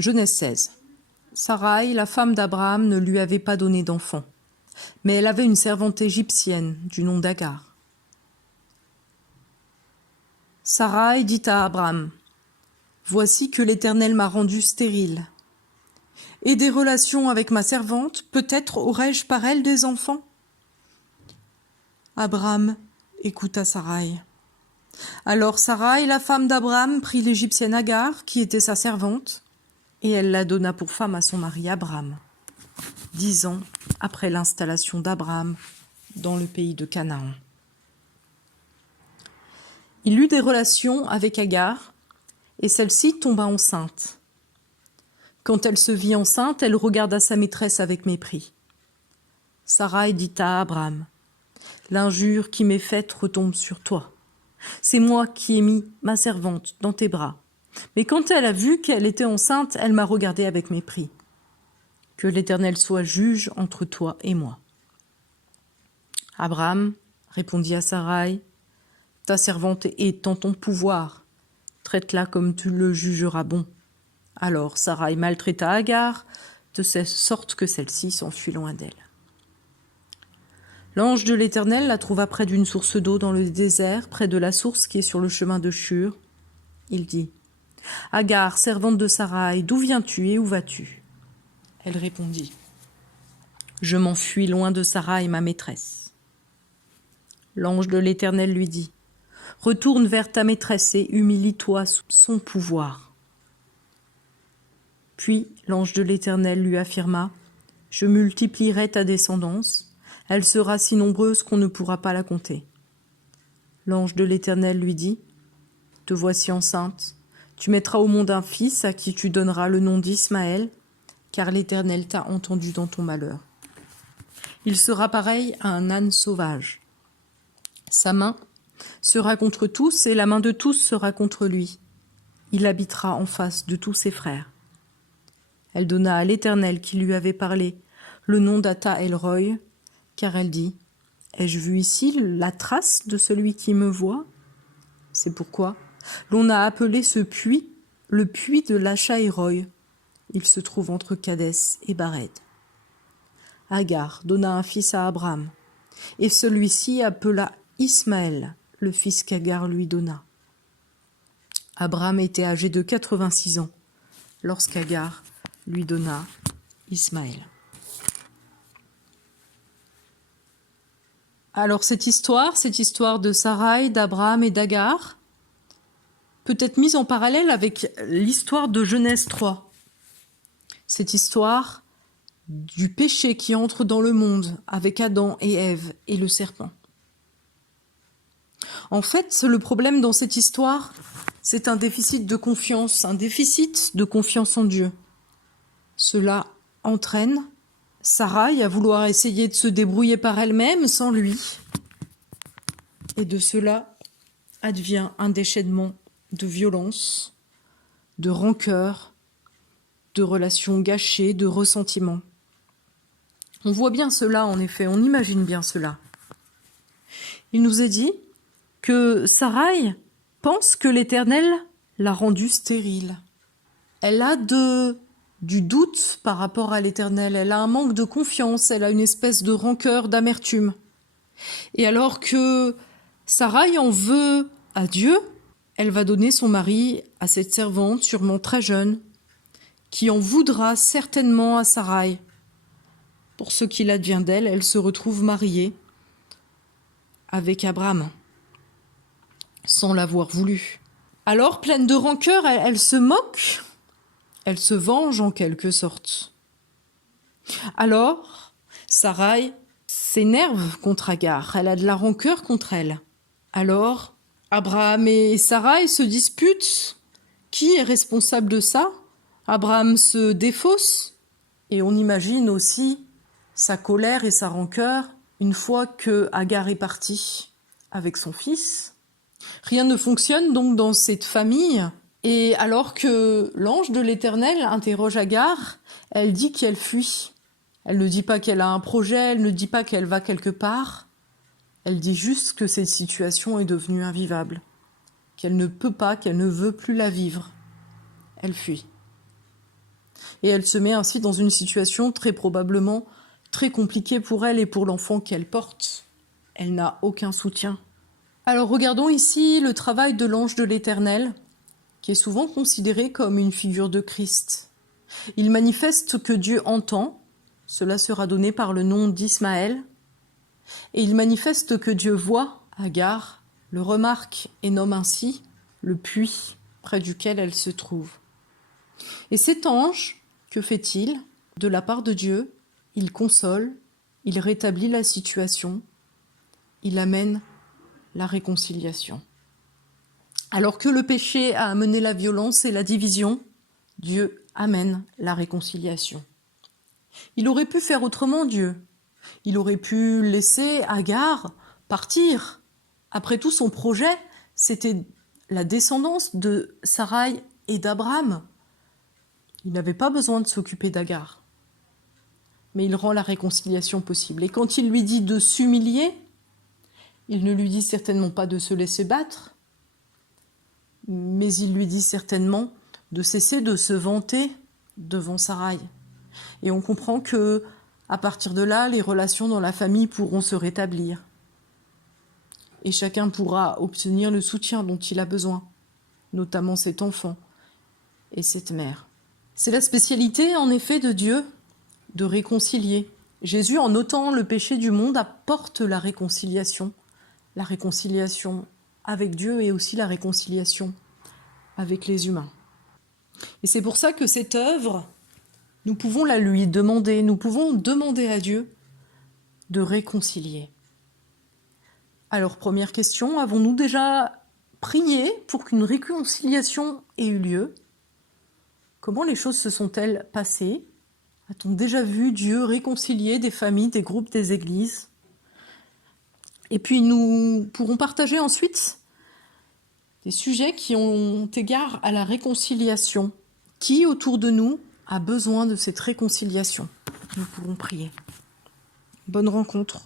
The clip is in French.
Genèse 16. Sarai, la femme d'Abraham, ne lui avait pas donné d'enfant, mais elle avait une servante égyptienne du nom d'Agar. Sarai dit à Abraham, « Voici que l'Éternel m'a rendue stérile. Et des relations avec ma servante, peut-être aurais-je par elle des enfants ?» Abraham écouta Sarai. Alors Sarai, la femme d'Abraham, prit l'Égyptienne Agar, qui était sa servante, et elle la donna pour femme à son mari Abraham, 10 ans après l'installation d'Abraham dans le pays de Canaan. Il eut des relations avec Agar, et celle-ci tomba enceinte. Quand elle se vit enceinte, elle regarda sa maîtresse avec mépris. Sarai dit à Abraham, « L'injure qui m'est faite retombe sur toi. C'est moi qui ai mis ma servante dans tes bras. Mais quand elle a vu qu'elle était enceinte, elle m'a regardé avec mépris. Que l'Éternel soit juge entre toi et moi. » Abraham répondit à Sarai, « Ta servante est en ton pouvoir. Traite-la comme tu le jugeras bon. » Alors Sarai maltraita Agar, de sorte que celle-ci s'enfuit loin d'elle. L'ange de l'Éternel la trouva près d'une source d'eau dans le désert, près de la source qui est sur le chemin de Shur. Il dit, « Agar, servante de Sarai, d'où viens-tu et où vas-tu » Elle répondit, « Je m'enfuis loin de Sarai, ma maîtresse. » L'ange de l'Éternel lui dit, « Retourne vers ta maîtresse et humilie-toi sous son pouvoir. » Puis l'ange de l'Éternel lui affirma, « Je multiplierai ta descendance, elle sera si nombreuse qu'on ne pourra pas la compter. » L'ange de l'Éternel lui dit, « Te voici enceinte, tu mettras au monde un fils à qui tu donneras le nom d'Ismaël, car l'Éternel t'a entendu dans ton malheur. Il sera pareil à un âne sauvage. Sa main sera contre tous et la main de tous sera contre lui. Il habitera en face de tous ses frères. » Elle donna à l'Éternel qui lui avait parlé le nom d'Ata El-Roy, car elle dit, « Ai-je vu ici la trace de celui qui me voit ?» C'est pourquoi l'on a appelé ce puits le puits de Lachaïroï. Il se trouve entre Kadès et Bared. Agar donna un fils à Abraham, et celui-ci appela Ismaël, le fils qu'Agar lui donna. Abraham était âgé de 86 ans, lorsqu'Agar lui donna Ismaël. Alors cette histoire de Sarai, d'Abraham et d'Agar, peut être mise en parallèle avec l'histoire de Genèse 3. Cette histoire du péché qui entre dans le monde avec Adam et Ève et le serpent. En fait, le problème dans cette histoire, c'est un déficit de confiance en Dieu. Cela entraîne Sarai à vouloir essayer de se débrouiller par elle-même sans lui. Et de cela advient un déchaînement de violence, de rancœur, de relations gâchées, de ressentiment. On voit bien cela, en effet, on imagine bien cela. Il nous est dit que Sarai pense que l'Éternel l'a rendue stérile. Elle a du doute par rapport à l'Éternel, elle a un manque de confiance, elle a une espèce de rancœur, d'amertume. Et alors que Sarai en veut à Dieu, elle va donner son mari à cette servante, sûrement très jeune, qui en voudra certainement à Sarai. Pour ce qu'il advient d'elle, elle se retrouve mariée avec Abraham, sans l'avoir voulu. Alors, pleine de rancœur, elle se moque, elle se venge en quelque sorte. Alors, Sarai s'énerve contre Agar, elle a de la rancœur contre elle. Alors, Abraham et Sarai se disputent. Qui est responsable de ça? Abraham se défausse, et on imagine aussi sa colère et sa rancœur une fois que Agar est partie avec son fils. Rien ne fonctionne donc dans cette famille, et alors que l'ange de l'Éternel interroge Agar, elle dit qu'elle fuit. Elle ne dit pas qu'elle a un projet, elle ne dit pas qu'elle va quelque part. Elle dit juste que cette situation est devenue invivable, qu'elle ne peut pas, qu'elle ne veut plus la vivre. Elle fuit. Et elle se met ainsi dans une situation très probablement très compliquée pour elle et pour l'enfant qu'elle porte. Elle n'a aucun soutien. Alors regardons ici le travail de l'ange de l'Éternel, qui est souvent considéré comme une figure de Christ. Il manifeste que Dieu entend, cela sera donné par le nom d'Ismaël, et il manifeste que Dieu voit Agar, le remarque et nomme ainsi le puits près duquel elle se trouve. Et cet ange, que fait-il? De la part de Dieu, il console, il rétablit la situation, il amène la réconciliation. Alors que le péché a amené la violence et la division, Dieu amène la réconciliation. Il aurait pu faire autrement, Dieu. Il aurait pu laisser Agar partir. Après tout, son projet, c'était la descendance de Sarai et d'Abraham. Il n'avait pas besoin de s'occuper d'Agar. Mais il rend la réconciliation possible. Et quand il lui dit de s'humilier, il ne lui dit certainement pas de se laisser battre, mais il lui dit certainement de cesser de se vanter devant Sarai. Et on comprend que, à partir de là, les relations dans la famille pourront se rétablir. Et chacun pourra obtenir le soutien dont il a besoin, notamment cet enfant et cette mère. C'est la spécialité, en effet, de Dieu, de réconcilier. Jésus, en ôtant le péché du monde, apporte la réconciliation avec Dieu et aussi la réconciliation avec les humains. Et c'est pour ça que cette œuvre, nous pouvons la lui demander, nous pouvons demander à Dieu de réconcilier. Alors, première question, avons-nous déjà prié pour qu'une réconciliation ait eu lieu? Comment les choses se sont-elles passées? A-t-on déjà vu Dieu réconcilier des familles, des groupes, des églises? Et puis nous pourrons partager ensuite des sujets qui ont égard à la réconciliation. Qui autour de nous a besoin de cette réconciliation? Nous pourrons prier. Bonne rencontre.